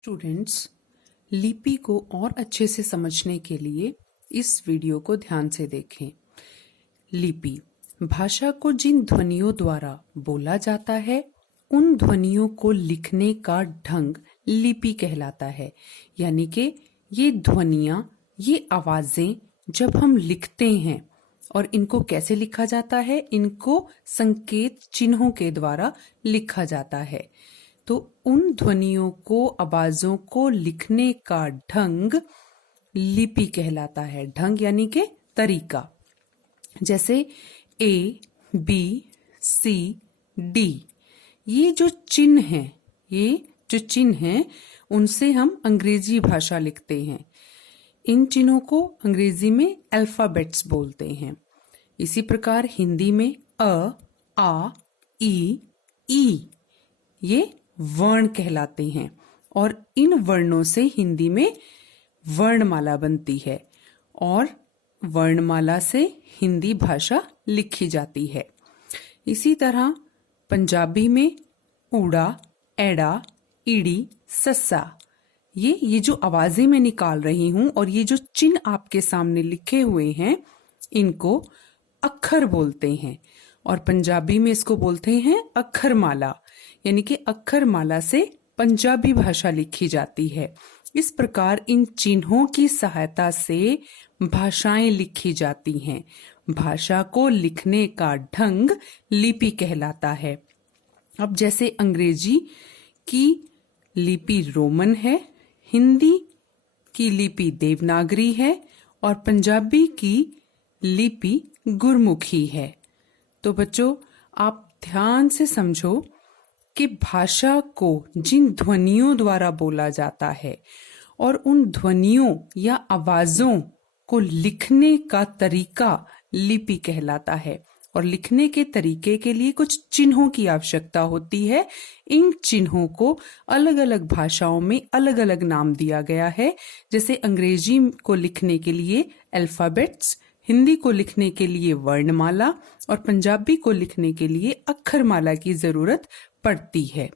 Students, लिपि को और अच्छे से समझने के लिए इस वीडियो को ध्यान से देखें। लिपि भाषा को जिन ध्वनियों द्वारा बोला जाता है उन ध्वनियों को लिखने का ढंग लिपि कहलाता है। यानी कि ये ध्वनियाँ, ये आवाजें जब हम लिखते हैं और इनको कैसे लिखा जाता है, इनको संकेत चिन्हों के द्वारा लिखा जाता है। तो उन ध्वनियों को, आवाजों को लिखने का ढंग लिपि कहलाता है। ढंग यानी कि तरीका। जैसे ए, बी, सी, डी, ये जो चिन्ह हैं, उनसे हम अंग्रेजी भाषा लिखते हैं। इन चिन्हों को अंग्रेजी में अल्फाबेट्स बोलते हैं। इसी प्रकार हिंदी में अ, आ, ई, ये वर्ण कहलाते हैं और इन वर्णों से हिंदी में वर्णमाला बनती है और वर्णमाला से हिंदी भाषा लिखी जाती है। इसी तरह पंजाबी में ऊड़ा, एड़ा, ईड़ी, सस्सा, ये जो आवाजें मैं निकाल रही हूं और ये जो चिन्ह आपके सामने लिखे हुए हैं, इनको अक्षर बोलते हैं और पंजाबी में इसको बोलते हैं अक्षरमाला। यानी कि अक्षरमाला से पंजाबी भाषा लिखी जाती है। इस प्रकार इन चिन्हों की सहायता से भाषाएं लिखी जाती हैं। भाषा को लिखने का ढंग लिपि कहलाता है। अब जैसे अंग्रेजी की लिपि रोमन है, हिंदी की लिपि देवनागरी है और पंजाबी की लिपि गुरमुखी है। तो बच्चों, आप ध्यान से समझो कि भाषा को जिन ध्वनियों द्वारा बोला जाता है और उन ध्वनियों या आवाजों को लिखने का तरीका लिपि कहलाता है। और लिखने के तरीके के लिए कुछ चिन्हों की आवश्यकता होती है। इन चिन्हों को अलग अलग भाषाओं में अलग अलग नाम दिया गया है। जैसे अंग्रेजी को लिखने के लिए अल्फाबेट्स, हिंदी को लिखने के लिए वर्णमाला और पंजाबी को लिखने के लिए अक्षरमाला की जरूरत पड़ती है।